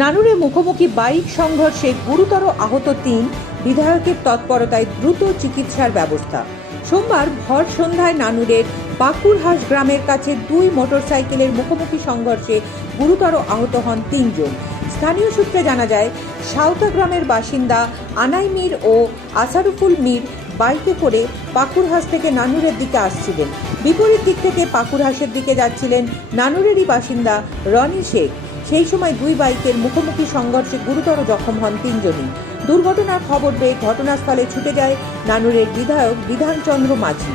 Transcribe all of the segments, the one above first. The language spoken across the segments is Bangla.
নানুরে মুখোমুখি বাইক সংঘর্ষে গুরুতর আহত তিন বিধায়কের তৎপরতায় দ্রুত চিকিৎসার ব্যবস্থা। সোমবার ভর সন্ধ্যায় নানুরের বাকুরহাস গ্রামের কাছে দুই মোটরসাইকেলের মুখোমুখি সংঘর্ষে গুরুতর আহত হন তিনজন। স্থানীয় সূত্রে জানা যায়, সাউতা গ্রামের বাসিন্দা আনাই মীর ও আসারুফুল মীর বাইকে করে পাকুরহাস থেকে নানুরের দিকে আসছিলেন। বিপরীত দিক থেকে পাকুরহাসের দিকে যাচ্ছিলেন নানুরেরই বাসিন্দা রনি শেখ। সেই সময় দুই বাইকের মুখোমুখি সংঘর্ষে গুরুতর জখম হন তিনজনই। দুর্ঘটনার খবর পেয়ে ঘটনাস্থলে ছুটে যায় নানুরের বিধায়ক বিধানচন্দ্র মাঝি।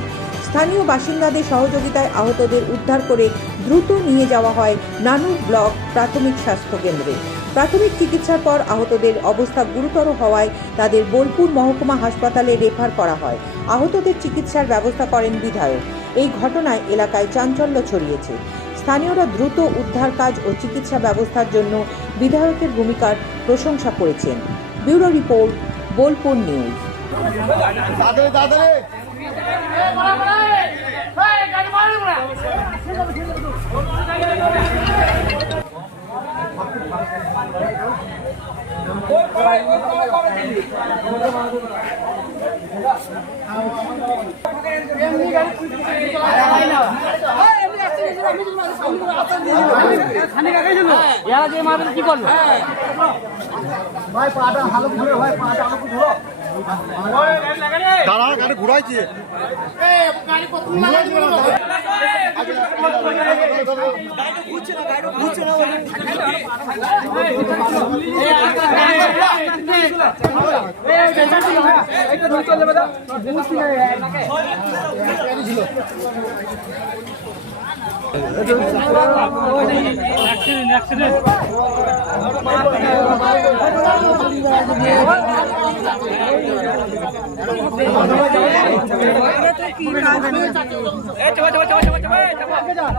স্থানীয় বাসিন্দাদের সহযোগিতায় আহতদের উদ্ধার করে দ্রুত নিয়ে যাওয়া হয় নানুর ব্লক প্রাথমিক স্বাস্থ্য কেন্দ্রে। প্রাথমিক চিকিৎসার পর আহতদের অবস্থা গুরুতর হওয়ায় তাদের বোলপুর মহকুমা হাসপাতালে রেফার করা হয়। আহতদের চিকিৎসার ব্যবস্থা করেন বিধায়ক। এই ঘটনায় এলাকায় চাঞ্চল্য ছড়িয়েছে। স্থানীয়রা দ্রুত উদ্ধার কাজ ও চিকিৎসা ব্যবস্থার জন্য বিধায়কের ভূমিকার প্রশংসা করেছেন। Bureau report Bolpur news. তাড়াতাড়ি তাড়াতাড়ি। এরা যে মারবে কি করবে ভাই পাটা দাঁড়া গাড়ি ঘুরাইছি এই চাপা চাপা চাপা চাপা চাপা